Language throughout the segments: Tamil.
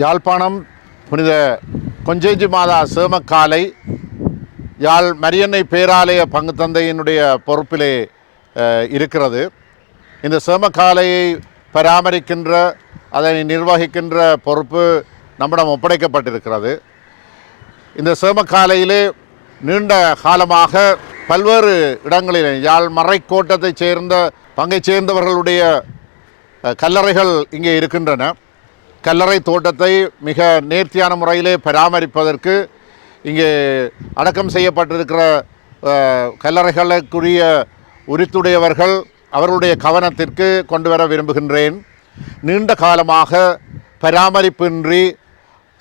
யாழ்ப்பாணம் புனித கொஞ்சேஜி மாதா சேமக்காலை யாழ் மரியன்னை பேராலய பங்கு தந்தையினுடைய பொறுப்பிலே இருக்கிறது. இந்த சேமக்காலையை பராமரிக்கின்ற அதை நிர்வகிக்கின்ற பொறுப்பு நம்மிடம் ஒப்படைக்கப்பட்டிருக்கிறது. இந்த சேமக்காலையிலே நீண்ட காலமாக பல்வேறு இடங்களிலே யாழ் மறைக்கோட்டத்தைச் சேர்ந்த பங்கைச் சேர்ந்தவர்களுடைய கல்லறைகள் இங்கே இருக்கின்றன. கல்லறை தோட்டத்தை மிக நேர்த்தியான முறையிலே பராமரிப்பதற்கு இங்கே அடக்கம் செய்யப்பட்டிருக்கிற கல்லறைகளுக்குரிய உரித்துடையவர்கள் அவர்களுடைய கவனத்திற்கு கொண்டு வர விரும்புகின்றேன். நீண்ட காலமாக பராமரிப்பின்றி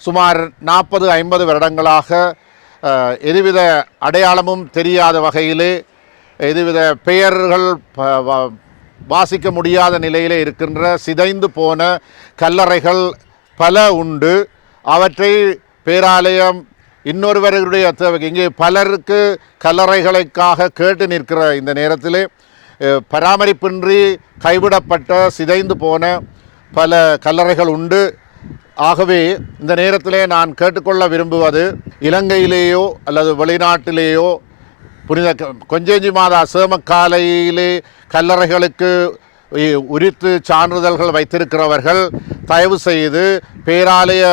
சுமார் நாற்பது ஐம்பது வருடங்களாக எதுவித அடையாளமும் தெரியாத வகையிலே எதுவித பெயர்கள் வாசிக்க முடியாத நிலையில் இருக்கின்ற சிதைந்து போன கல்லறைகள் பல உண்டு. அவற்றை பேராலயம் இன்னொருவர்களுடைய இங்கே பலருக்கு கல்லறைகளுக்காக கேட்டு நிற்கிற இந்த நேரத்தில் பராமரிப்பின்றி கைவிடப்பட்ட சிதைந்து போன பல கல்லறைகள் உண்டு. ஆகவே இந்த நேரத்திலே நான் கேட்டுக்கொள்ள விரும்புவது இலங்கையிலேயோ அல்லது வெளிநாட்டிலேயோ புனித கொஞ்சேஞ்சி மாதா சேமக்காலையிலே கல்லறைகளுக்கு உரித்து சான்றிதழ்கள் வைத்திருக்கிறவர்கள் தயவு செய்து பேராலய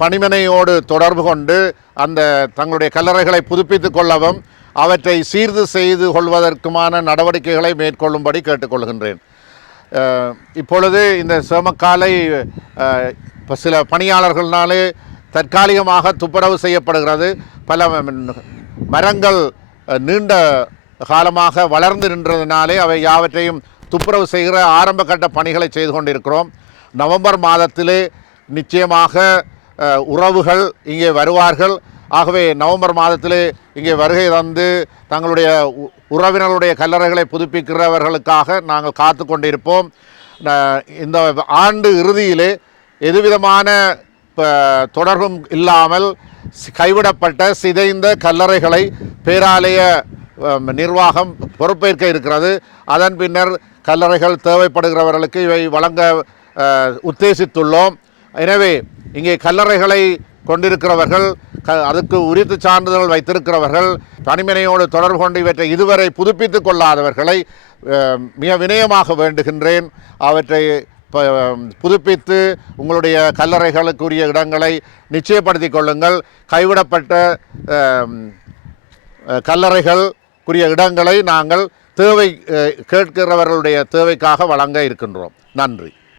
பணிமனையோடு தொடர்பு கொண்டு அந்த தங்களுடைய கல்லறைகளை புதுப்பித்துக் கொள்ளவும் அவற்றை சீர்து செய்து கொள்வதற்குமான நடவடிக்கைகளை மேற்கொள்ளும்படி கேட்டுக்கொள்கின்றேன். இப்பொழுது இந்த சேமக்காலை சில பணியாளர்களாலே தற்காலிகமாக துப்புரவு செய்யப்படுகிறது. பல மரங்கள் நீண்ட காலமாக வளர்ந்து நின்றதினாலே அவை யாவற்றையும் துப்புரவு செய்கிற ஆரம்ப கட்ட பணிகளை செய்து கொண்டிருக்கிறோம். நவம்பர் மாதத்திலே நிச்சயமாக உறவுகள் இங்கே வருவார்கள். ஆகவே நவம்பர் மாதத்திலே இங்கே வருகை தந்து தங்களுடைய உ- உறவினர்களுடைய கல்லறைகளை புதுப்பிக்கிறவர்களுக்காக நாங்கள் காத்து கொண்டிருப்போம். இந்த ஆண்டு இறுதியிலே எதுவிதமான ப- தொடர்பும் இல்லாமல் கைவிடப்பட்ட சிதைந்த கல்லறைகளை பேராலய நிர்வாகம் பொறுப்பேற்க இருக்கிறது. அதன் பின்னர் கல்லறைகள் தேவைப்படுகிறவர்களுக்கு இவை வழங்க உத்தேசித்துள்ளோம். எனவே இங்கே கல்லறைகளை கொண்டிருக்கிறவர்கள் க அதுக்கு உரித்து சான்றிதழ் வைத்திருக்கிறவர்கள் பணிமனையோடு தொடர்பு கொண்டு இவற்றை இதுவரை புதுப்பித்து கொள்ளாதவர்களை மிக வினயமாக வேண்டுகின்றேன். அவற்றை புதுப்பித்து உங்களுடைய கல்லறைகளுக்குரிய இடங்களை நிச்சயப்படுத்தி கொள்ளுங்கள். கைவிடப்பட்ட கல்லறைகளுக்குரிய இடங்களை நாங்கள் தேவை கேட்கிறவர்களுடைய தேவைக்காக வழங்க இருக்கின்றோம். நன்றி.